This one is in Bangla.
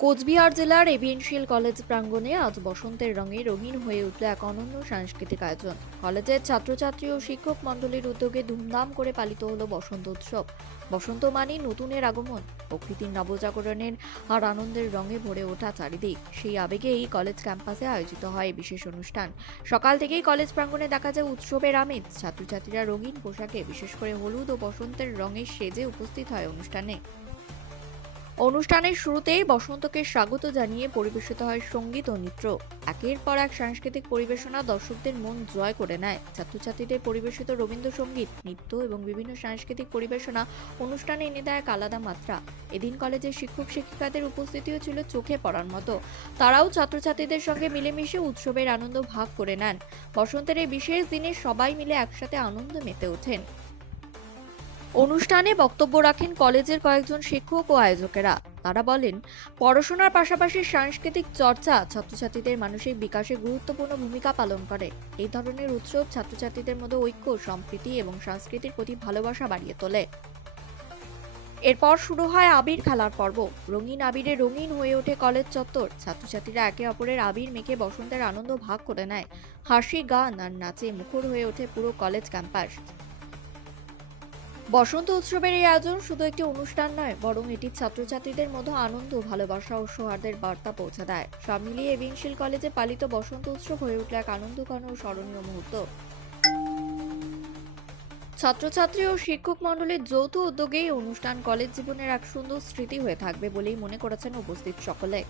কোচবিহার জেলার এভিএনশিয়াল কলেজ প্রাঙ্গণে আজ বসন্তের রঙে রঙিন হয়ে উঠল এক অনন্য সাংস্কৃতিক আয়োজন। কলেজের ছাত্রছাত্রী ও শিক্ষক মণ্ডলীর উদ্যোগে ধুমধাম করে পালিত হলো বসন্ত উৎসব। বসন্ত মানে নতুনের আগমন, প্রকৃতির নবজাগরণের আর আনন্দের রঙে ভরে ওঠা চারিদিক। সেই আবেগেই কলেজ ক্যাম্পাসে আয়োজিত হয় এই বিশেষ অনুষ্ঠান। সকাল থেকেই কলেজ প্রাঙ্গণে দেখা যায় উৎসবের আমেজ। ছাত্রছাত্রীরা রঙিন পোশাকে, বিশেষ করে হলুদ ও বসন্তের রঙে সেজে উপস্থিত হয় অনুষ্ঠানে। অনুষ্ঠানের শুরুতেই বসন্তকে স্বাগত জানিয়ে পরিবেশিত হয় সঙ্গীত ও নৃত্য। একের পর এক সাংস্কৃতিক পরিবেশনা দর্শকদের মন জয় করে নেয়। ছাত্রছাত্রীদের পরিবেশিত রবীন্দ্রসঙ্গীত, নৃত্য এবং বিভিন্ন সাংস্কৃতিক পরিবেশনা অনুষ্ঠানে এনে দেয় এক আলাদা মাত্রা। এদিন কলেজের শিক্ষক শিক্ষিকাদের উপস্থিতিও ছিল চোখে পড়ার মতো। তারাও ছাত্রছাত্রীদের সঙ্গে মিলেমিশে উৎসবের আনন্দ ভাগ করে নেন। বসন্তের এই বিশেষ দিনে সবাই মিলে একসাথে আনন্দ মেতে ওঠেন। অনুষ্ঠানে বক্তব্য রাখেন কলেজের কয়েকজন শিক্ষক ও আয়োজকেরা। তারা বলেন, পড়াশোনার পাশাপাশি সাংস্কৃতিক চর্চা ছাত্রছাত্রীদের মানসিক বিকাশে গুরুত্বপূর্ণ ভূমিকা পালন করে। এই ধরনের উৎসব ছাত্রছাত্রীদের মধ্যে ঐক্য, সম্প্রীতি এবং সংস্কৃতির প্রতি ভালোবাসা বাড়িয়ে তোলে। এরপর শুরু হয় আবির খেলার পর্ব। রঙিন আবিরে রঙিন হয়ে ওঠে কলেজ চত্বর। ছাত্রছাত্রীরা একে অপরের আবির মেখে বসন্তের আনন্দ ভাগ করে নেয়। হাসি, গান আর নাচে মুখর হয়ে ওঠে পুরো কলেজ ক্যাম্পাস। বসন্ত উৎসবের এই আয়োজন শুধু একটি অনুষ্ঠান নয়, বরং এটি ছাত্রছাত্রীদের মধ্যে আনন্দ, ভালোবাসা ও সৌহার্দের বার্তা পৌঁছে দেয়। সব মিলিয়ে এভিএনশিয়াল কলেজে পালিত বসন্ত উৎসব হয়ে উঠল এক আনন্দঘন ও স্মরণীয় মুহূর্ত। ছাত্রছাত্রী ও শিক্ষক মণ্ডলীর যৌথ উদ্যোগে এই অনুষ্ঠান কলেজ জীবনের এক সুন্দর স্মৃতি হয়ে থাকবে বলেই মনে করেছেন উপস্থিত সকলে।